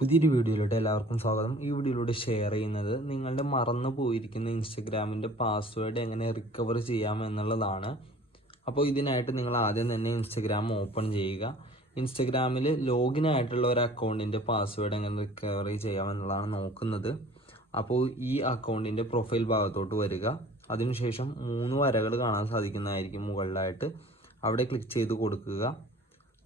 പുതിയൊരു വീഡിയോയിലൂടെ എല്ലാവർക്കും സ്വാഗതം. ഈ വീഡിയോയിലൂടെ ഷെയർ ചെയ്യുന്നത് നിങ്ങളുടെ മറന്നു പോയിരിക്കുന്ന ഇൻസ്റ്റഗ്രാമിന്റെ പാസ്വേഡ് എങ്ങനെ റിക്കവർ ചെയ്യാം എന്നുള്ളതാണ് അപ്പോൾ ഇതിനായിട്ട് നിങ്ങൾ ആദ്യം തന്നെ ഇൻസ്റ്റഗ്രാം ഓപ്പൺ ചെയ്യുക. ഇൻസ്റ്റഗ്രാമിൽ ലോഗിൻ ആയിട്ടുള്ള ഒരു അക്കൗണ്ടിന്റെ പാസ്വേഡ് എങ്ങനെ റിക്കവറി ചെയ്യാം എന്നുള്ളതാണ് നോക്കുന്നത്. അപ്പോൾ ഈ അക്കൗണ്ടിന്റെ പ്രൊഫൈൽ ഭാഗത്തോട്ട് വരിക. അതിനുശേഷം മൂന്ന് വരകൾ കാണാൻ സാധിക്കുന്നതായിരിക്കും മുകളിലായിട്ട്. അവിടെ ക്ലിക്ക് ചെയ്ത് കൊടുക്കുക.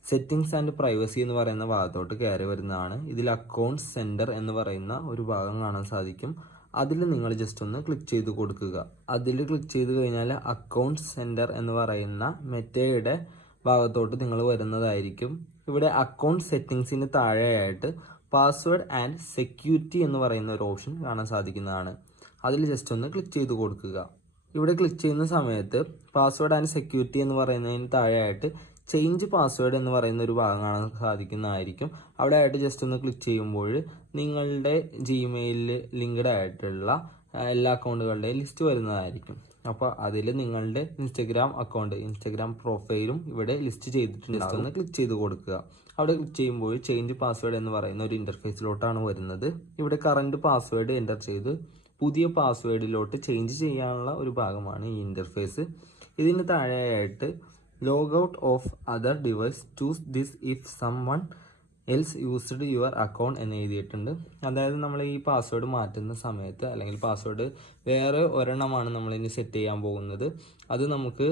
സെറ്റിംഗ്സ് ആൻഡ് പ്രൈവസി എന്ന് പറയുന്ന ഭാഗത്തോട്ട് കയറി വരുന്നതാണ്. ഇതിൽ അക്കൗണ്ട് സെന്റർ എന്ന് പറയുന്ന ഒരു ഭാഗം കാണാൻ സാധിക്കും. അതിൽ നിങ്ങൾ ജസ്റ്റ് ഒന്ന് ക്ലിക്ക് ചെയ്ത് കൊടുക്കുക. അതിൽ ക്ലിക്ക് ചെയ്ത് കഴിഞ്ഞാൽ അക്കൗണ്ട് സെന്റർ എന്ന് പറയുന്ന മെറ്റയുടെ ഭാഗത്തോട്ട് നിങ്ങൾ വരുന്നതായിരിക്കും. ഇവിടെ അക്കൗണ്ട് സെറ്റിംഗ്സിന് താഴെയായിട്ട് പാസ്വേഡ് ആൻഡ് സെക്യൂരിറ്റി എന്ന് പറയുന്ന ഒരു ഓപ്ഷൻ കാണാൻ സാധിക്കുന്നതാണ്. അതിൽ ജസ്റ്റ് ഒന്ന് ക്ലിക്ക് ചെയ്ത് കൊടുക്കുക. ഇവിടെ ക്ലിക്ക് ചെയ്യുന്ന സമയത്ത് പാസ്വേഡ് ആൻഡ് സെക്യൂരിറ്റി എന്ന് പറയുന്നതിന് താഴെയായിട്ട് ചേഞ്ച് പാസ്വേഡ് എന്ന് പറയുന്ന ഒരു ഭാഗം കാണാൻ സാധിക്കുന്നതായിരിക്കും. അവിടെ ആയിട്ട് ജസ്റ്റ് ഒന്ന് ക്ലിക്ക് ചെയ്യുമ്പോൾ നിങ്ങളുടെ ജിമെയിലിൽ ലിങ്ക്ഡ് ആയിട്ടുള്ള എല്ലാ അക്കൗണ്ടുകളുടെയും ലിസ്റ്റ് വരുന്നതായിരിക്കും. അപ്പോൾ അതിൽ നിങ്ങളുടെ ഇൻസ്റ്റഗ്രാം അക്കൗണ്ട് ഇൻസ്റ്റഗ്രാം പ്രൊഫൈലും ഇവിടെ ലിസ്റ്റ് ചെയ്തിട്ടുണ്ട് ജസ്റ്റ് ഒന്ന് ക്ലിക്ക് ചെയ്ത് കൊടുക്കുക. അവിടെ ക്ലിക്ക് ചെയ്യുമ്പോൾ ചേഞ്ച് പാസ്വേഡ് എന്ന് പറയുന്ന ഒരു ഇന്റർഫേസിലോട്ടാണ് വരുന്നത്. ഇവിടെ കറണ്ട് പാസ്വേഡ് എന്റർ ചെയ്ത് പുതിയ പാസ്വേഡിലോട്ട് ചേഞ്ച് ചെയ്യാനുള്ള ഒരു ഭാഗമാണ് ഈ ഇന്റർഫേസ് ഇതിന് താഴെയായിട്ട് out of other device choose this if someone else used your account എന്ന് എഴുതിയിട്ടുണ്ട്. അതായത് നമ്മൾ ഈ പാസ്വേഡ് മാറ്റുന്ന സമയത്ത് അല്ലെങ്കിൽ പാസ്വേഡ് വേറെ ഒരെണ്ണമാണ് നമ്മൾ ഇനി സെറ്റ് ചെയ്യാൻ പോകുന്നത്. അത് നമുക്ക്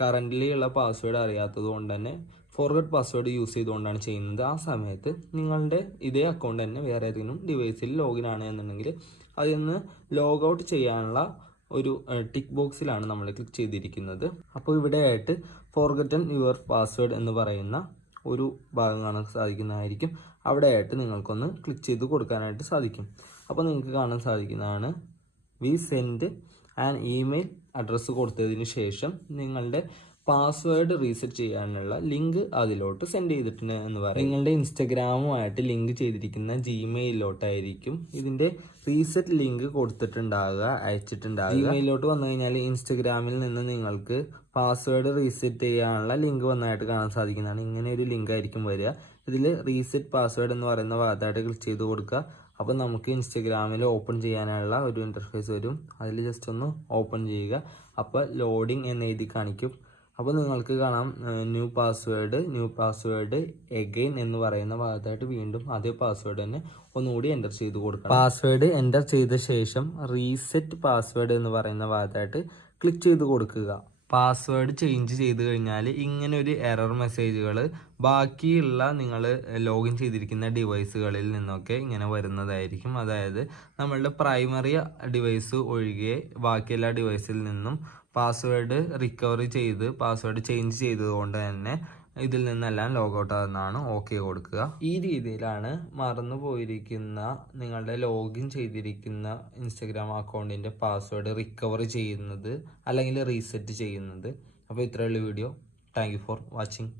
കറന്റ്ലി ഉള്ള പാസ്വേഡ് അറിയാത്തത് കൊണ്ട് തന്നെ ഫോർഗഡ് പാസ്വേഡ് യൂസ് ചെയ്തുകൊണ്ടാണ് ചെയ്യുന്നത്. ആ സമയത്ത് നിങ്ങളുടെ ഇതേ അക്കൗണ്ട് തന്നെ വേറെ ഏതെങ്കിലും ഡിവൈസിൽ ലോഗിൻ ആണ് എന്നുണ്ടെങ്കിൽ അതിൽ നിന്ന് ലോഗ് ഔട്ട് ചെയ്യാനുള്ള ഒരു ടിക്ക് ബോക്സിലാണ് നമ്മൾ ക്ലിക്ക് ചെയ്തിരിക്കുന്നത്. അപ്പോൾ ഇവിടെ ആയിട്ട് ഫോർഗറ്റൻ യുവർ പാസ്വേഡ് എന്ന് പറയുന്ന ഒരു ഭാഗം കാണാൻ സാധിക്കുന്നതായിരിക്കും. അവിടെ ആയിട്ട് നിങ്ങൾക്കൊന്ന് ക്ലിക്ക് ചെയ്ത് കൊടുക്കാനായിട്ട് സാധിക്കും. അപ്പോൾ നിങ്ങൾക്ക് കാണാൻ സാധിക്കുന്നതാണ് we send and email address കൊടുത്തതിന് ശേഷം നിങ്ങളുടെ പാസ്വേഡ് റീസെറ്റ് ചെയ്യാനുള്ള ലിങ്ക് അതിലോട്ട് സെൻഡ് ചെയ്തിട്ടുണ്ട് എന്ന് പറയും. നിങ്ങളുടെ ഇൻസ്റ്റഗ്രാമുമായിട്ട് ലിങ്ക് ചെയ്തിരിക്കുന്ന ജിമെയിലോട്ടായിരിക്കും ഇതിന്റെ റീസെറ്റ് ലിങ്ക് കൊടുത്തിട്ടുണ്ടാകുക അയച്ചിട്ടുണ്ടാകുക ജിമെയിലോട്ട് വന്നു കഴിഞ്ഞാൽ ഇൻസ്റ്റഗ്രാമിൽ നിന്ന് നിങ്ങൾക്ക് പാസ്വേഡ് റീസെറ്റ് ചെയ്യാനുള്ള ലിങ്ക് വന്നായിട്ട് കാണാൻ സാധിക്കുന്നതാണ്. ഇങ്ങനെ ഒരു ലിങ്ക് ആയിരിക്കും വരിക. ഇതിൽ റീസെറ്റ് പാസ്വേഡ് എന്ന് പറയുന്ന ഭാഗത്തായിട്ട് ക്ലിക്ക് ചെയ്ത് കൊടുക്കുക. അപ്പോൾ നമുക്ക് ഇൻസ്റ്റഗ്രാമിൽ ഓപ്പൺ ചെയ്യാനുള്ള ഒരു ഇന്റർഫേസ് വരും. അതിൽ ജസ്റ്റ് ഒന്ന് ഓപ്പൺ ചെയ്യുക. അപ്പോൾ ലോഡിംഗ് എന്ന് എഴുതി കാണിക്കും. അപ്പോൾ നിങ്ങൾക്ക് കാണാം new password new password again എന്ന് പറയുന്ന ഭാഗത്തായിട്ട് വീണ്ടും അതേ പാസ്വേഡ് തന്നെ ഒന്നുകൂടി എന്റർ ചെയ്ത് കൊടുക്കണം. പാസ്വേഡ് എന്റർ ചെയ്ത ശേഷം റീസെറ്റ് പാസ്വേഡ് എന്ന് പറയുന്ന ഭാഗത്തായിട്ട് ക്ലിക്ക് ചെയ്ത് കൊടുക്കുക. പാസ്വേഡ് ചേഞ്ച് ചെയ്ത് കഴിഞ്ഞാൽ ഇങ്ങനെ ഒരു എറർ മെസ്സേജുകൾ ബാക്കിയുള്ള നിങ്ങൾ ലോഗിൻ ചെയ്തിരിക്കുന്ന ഡിവൈസുകളിൽ നിന്നൊക്കെ ഇങ്ങനെ വരുന്നതായിരിക്കും. അതായത് നമ്മളുടെ പ്രൈമറി ഡിവൈസ് ഒഴികെ ബാക്കിയെല്ലാ ഡിവൈസിൽ നിന്നും പാസ്വേഡ് റിക്കവറി ചെയ്ത് പാസ്വേഡ് ചേഞ്ച് ചെയ്തതുകൊണ്ട് തന്നെ ഇതിൽ നിന്നെല്ലാം ലോഗൗട്ട് ആകുന്നതാണ് ഓക്കെ കൊടുക്കുക. ഈ രീതിയിലാണ് മറന്നു പോയിരിക്കുന്ന നിങ്ങളുടെ ലോഗിൻ ചെയ്തിരിക്കുന്ന ഇൻസ്റ്റഗ്രാം അക്കൗണ്ടിന്റെ പാസ്വേഡ് റിക്കവർ ചെയ്യുന്നത് അല്ലെങ്കിൽ റീസെറ്റ് ചെയ്യുന്നത്. അപ്പോൾ ഇത്രയുള്ള വീഡിയോ. Thank for watching.